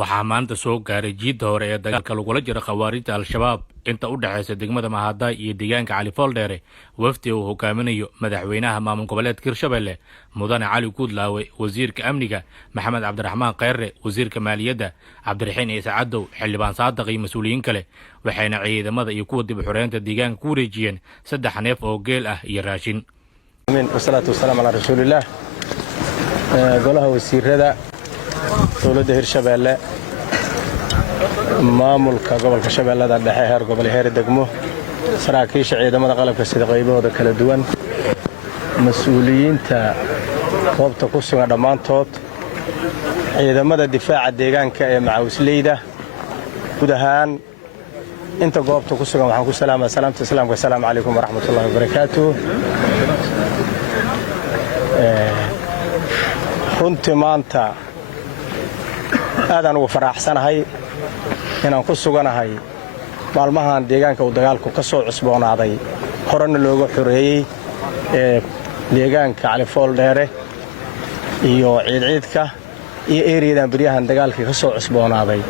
waxaa maanta soo gaaray jiidda hore ee dagaalka lagula jiro khawaarijta al-shabaab inta u dhaxaysa degmada Mahadaay iyo deegaanka Cali Fooldheere wafdi uu hogaaminayo madaxweynaha maamul goboleedka Hirshabelle mudane Cali Guudlaawe wasiirka amniga Maxamed Cabdiraxmaan Qeyrre wasiirka maaliyadda Cabdiraxiin Ciise Cadow xildhibaan Saadaq iyo mas'uuliyiin kale waxayna ciidamada iyo kuwa dib u xoreynta deegaanka ku wareejiyeen 3 neef oo geel ah iyo raashin. Wasalaatu wasalaam ala rasuulillah. golaha wasiirada dowladda Hirshabelle maamulka gobolka Shabeellada Dhexe heer gobol heer degmo saraakiisha ciidamada qalabka sida qaybahooda kala duwan mas'uuliyiinta goobta ku sugan dhamaantood ciidamada difaaca deegaanka ee macawisleyda guud ahaan inta goobta ku sugan waxaan ku salaamaa salaamta islaamka assalaamu calaykum waraxmatullaahi wabarakaatuh. runtii maanta aadaan ugu faraxsanahay inaan ku suganahay maalmahan deegaanka uu dagaalku ka soo cusboonaaday horena looga xoreeyey ee deegaanka Cali Fooldheere iyo ciidciidka iyo ereyadan bariyahan dagaalkii ka soo cusboonaaday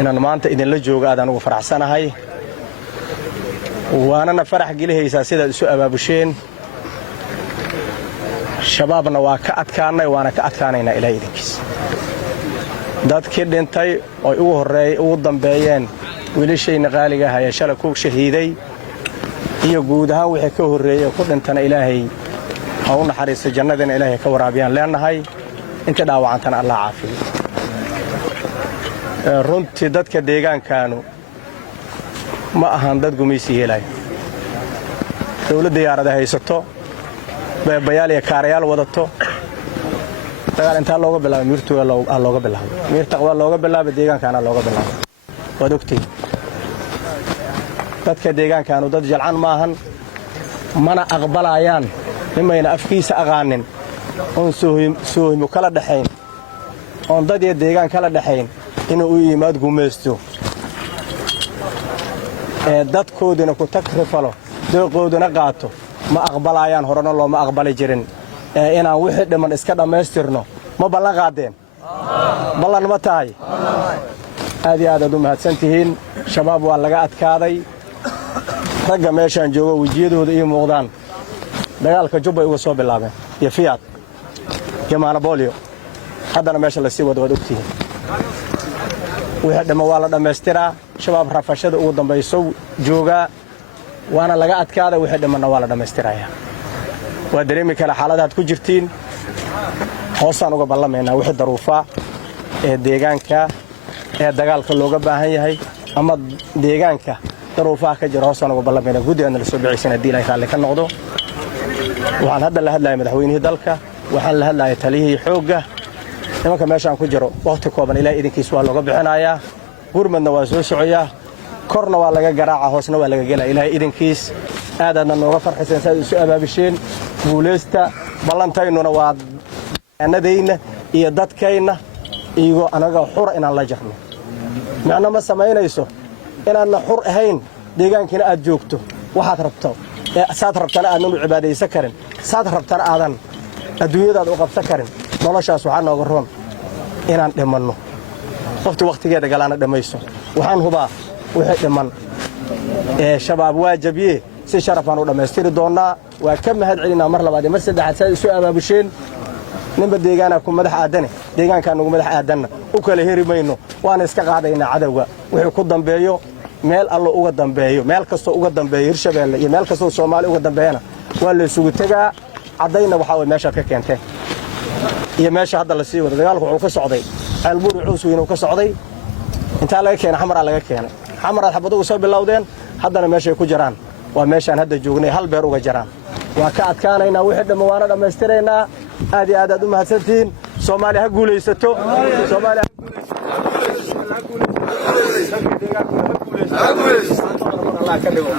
inaan maanta idinla joogo aadaan ugu faraxsanahay waana farax gelihaysaa sidaad isu abaabusheen shabaabna waa ka adkaanay waana ka adkaanaynaa ilaahay idinkiis dadkii dhintay oo ugu dambeeyeen wiilashayna qaaliga ah ee shalay ku shahiiday iyo guud ahaan wixii ka horeeyay ku dhintana ilaahay ha u naxariisto jannadana ilaahay ka waraabiyaan leenahay inta dhaawacantana Allah caafiyo. runtii dadka deegaankaanu ma ahan dad gumaysi helay dawladda yaarada haysato beebayaal iyo kaarayaal wadato dagaal inta looga bilaabo mirtuga looga bilaabo mirtaqwa looga bilaabo deegaankaana looga bilaabo wad ogtay dadka deegaankaanu dad jalcan maahan mana aqbalayaan nimayna afkiisa aqaanin on soohimo kala dhaxayn on dad iyo deegaan kala dhaxayn inuu u yimaad gumaysto dadkoodina ku takrifalo deeqoodina qaato ma aqbalayaan horena looma aqbali jirin inaan wixii dhiman iska dhamaystirno ma ballan qaadeen ballan ma tahay aad iyo aad u mahadsantihiin shabaab waa laga adkaaday ragga meeshaan jooga wajiyadooda iyo muuqdaan dagaalka Jubba uga soo bilaabeen iyo Fiyaad jamaana booliyo haddana meesha la sii wado wad ogtihiin wixii dhiman waa la dhamaystiraa shabaab rafashada ugu dambayso jooga waana laga adkaaday wixii dhimanna waa la dhamaystirayaa waa dareemi kala xaaladaad ku jirtiin hoosaan uga ballamaynaa wixii daruufa ee deegaanka ee dagaalka looga baahan yahay ama deegaanka daruufaha ka jira hoosaan uga ballamaynaa guddigaadna la soo bixisana haddii ilaahay raalli ka noqdo waxaan hadda la hadlayaa madaxweynihii dalka waxaan la hadlayaa taliyihii xoogga nimanka meeshaan ku jiro waqti kooban ilaahay idinkiis waa looga bixinayaa gurmadna waa soo socoyaa korna waa laga garaaca hoosna waa laga gelaa ilaahay idinkiis aadana nooga farxiseen saad isu abaabisheen guuleysta ballantaynuna waa anadayna iyo dadkayna iyo anaga xur inaan la jarno macna ma samaynayso inaanna xur ahayn deegaankiina aad joogto waxaad rabto saad rabtana aadna u cibaadaysan karin saad rabtana aadan adduunyadaada u qabsan karin noloshaas waxaa nooga roon inaan dhimanno waqtigeeda galaana dhamayso waxaan hubaa wixii dhiman shabaab waajibiye si sharafaan u dhamaystiri doonaa waa ka mahad celinaa mar labaad mar saddexaad saad isu abaabusheen ninba deegaana ku madax aadane deegaankaan ugu madax aadanna u kala heri mayno waana iska qaadaynaa cadawga wixii ku dambeeyo meel allo uga dambeeyo meel kastoo uga dambeeyo Hirshabelle iyo meel kastoo Soomaali uga dambeeyana waa la isugu tagaa cadayna waxa way meesha ka keentay iyo meesha hadda la sii wado dagaalku wuxuu ka socday albuur cuus weyn uu ka socday inta laga keenay xamar laga keenay xamaraad xabadu soo bilowdeen haddana meeshay ku jiraan waa meeshaan hadda joognay hal beer uga jiraan waa ka adkaanaynaa wixii dhama waana dhamaystiraynaa aad iyo aad u mahadsantiin Soomaali ha guuleysato Soomaali ha guuleysato Allah ka dhigo